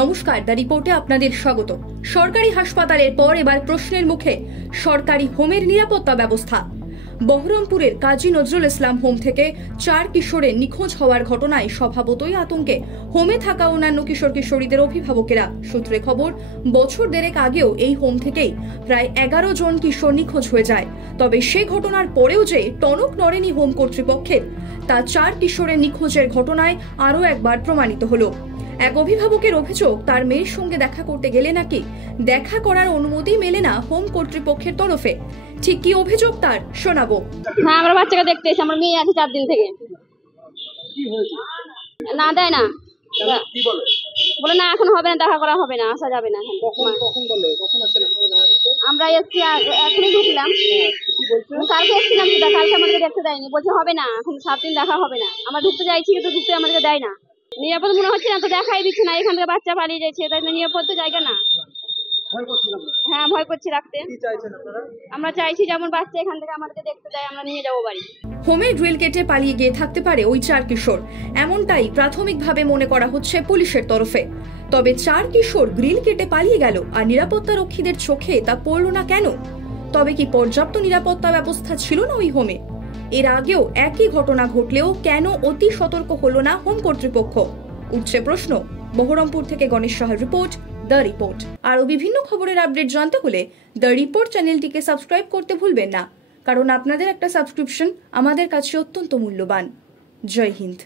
নমস্কার, দ্য রিপোর্টে আপনাদের স্বাগত। সরকারি হাসপাতালের পর এবার প্রশ্নের মুখে সরকারি হোমের নিরাপত্তা ব্যবস্থা। বহরমপুরের কাজী নজরুল ইসলাম হোম থেকে 4 কিশোরের নিখোঁজ হওয়ার ঘটনায় স্বভাবতই আতঙ্কে হোমে থাকা অন্যান্য কিশোর কিশোরীদের অভিভাবকেরা। সূত্রে খবর, বছর দেড়েক আগেও এই হোম থেকেই প্রায় 11 জন কিশোর নিখোঁজ হয়ে যায়। তবে সে ঘটনার পরেও যে টনক নড়েনি হোম কর্তৃপক্ষের, তা 4 কিশোরের নিখোঁজের ঘটনায় আরও একবার প্রমাণিত হলো। এক অভিভাবকের অভিযোগ, তার মেয়ের সঙ্গে দেখা করতে গেলে নাকি দেখা করার অনুমতি মেলে না হোম কর্তৃপক্ষের তরফে। ঠিক কি অভিযোগ তার, শোনাবো। হ্যাঁ, আমরা বাচ্চাকে দেখতে এসে, আমার মেয়ে আছে 4 দিন থেকে। না দেয় না, বলে না এখন হবে না, দেখা করা হবে না, আসা যাবে না। আমরা এসছি, এখনই ঢুকলাম, কালকে এসছিলাম, কালকে আমাদেরকে দেখতে দেয়নি, বলছে হবে না, এখন 7 দিন দেখা হবে না। আমরা ঢুকতে চাইছি কিন্তু ঢুকতে আমাদেরকে দেয় না। নিরাপদ মনে হচ্ছে না, তো দেখাই দিচ্ছে না। এখান থেকে বাচ্চা পালিয়ে যাচ্ছে, তাই নিরাপদ জায়গা না। হ্যাঁ, ভয় করছি রাখতে। আমরা চাইছি যেমন বাচ্চা এখান থেকে আমাদেরকে দেখতে দেয়, আমরা নিয়ে যাবো বাড়ি। হোমে গ্রিল কেটে পালিয়ে গিয়ে থাকতে পারে ওই 4 কিশোর, এমনটাই প্রাথমিকভাবে মনে করা হচ্ছে পুলিশের তরফে। তবে 4 কিশোর গ্রিল কেটে পালিয়ে গেল আর নিরাপত্তা রক্ষীদের চোখে তা পড়ল না কেন? তবে কি পর্যাপ্ত নিরাপত্তা ব্যবস্থা ছিল না ওই হোমে? এর আগেও একই ঘটনা ঘটলেও কেন অতি সতর্ক হলো না হোম কর্তৃপক্ষ? উঠছে প্রশ্ন। বহরমপুর থেকে গণেশ সাহার রিপোর্ট, দ্য রিপোর্ট। আরও বিভিন্ন খবরের আপডেট জানতে হলে দ্য রিপোর্ট চ্যানেলটিকে সাবস্ক্রাইব করতে ভুলবেন না, কারণ আপনাদের একটা সাবস্ক্রিপশন আমাদের কাছে অত্যন্ত মূল্যবান। জয় হিন্দ।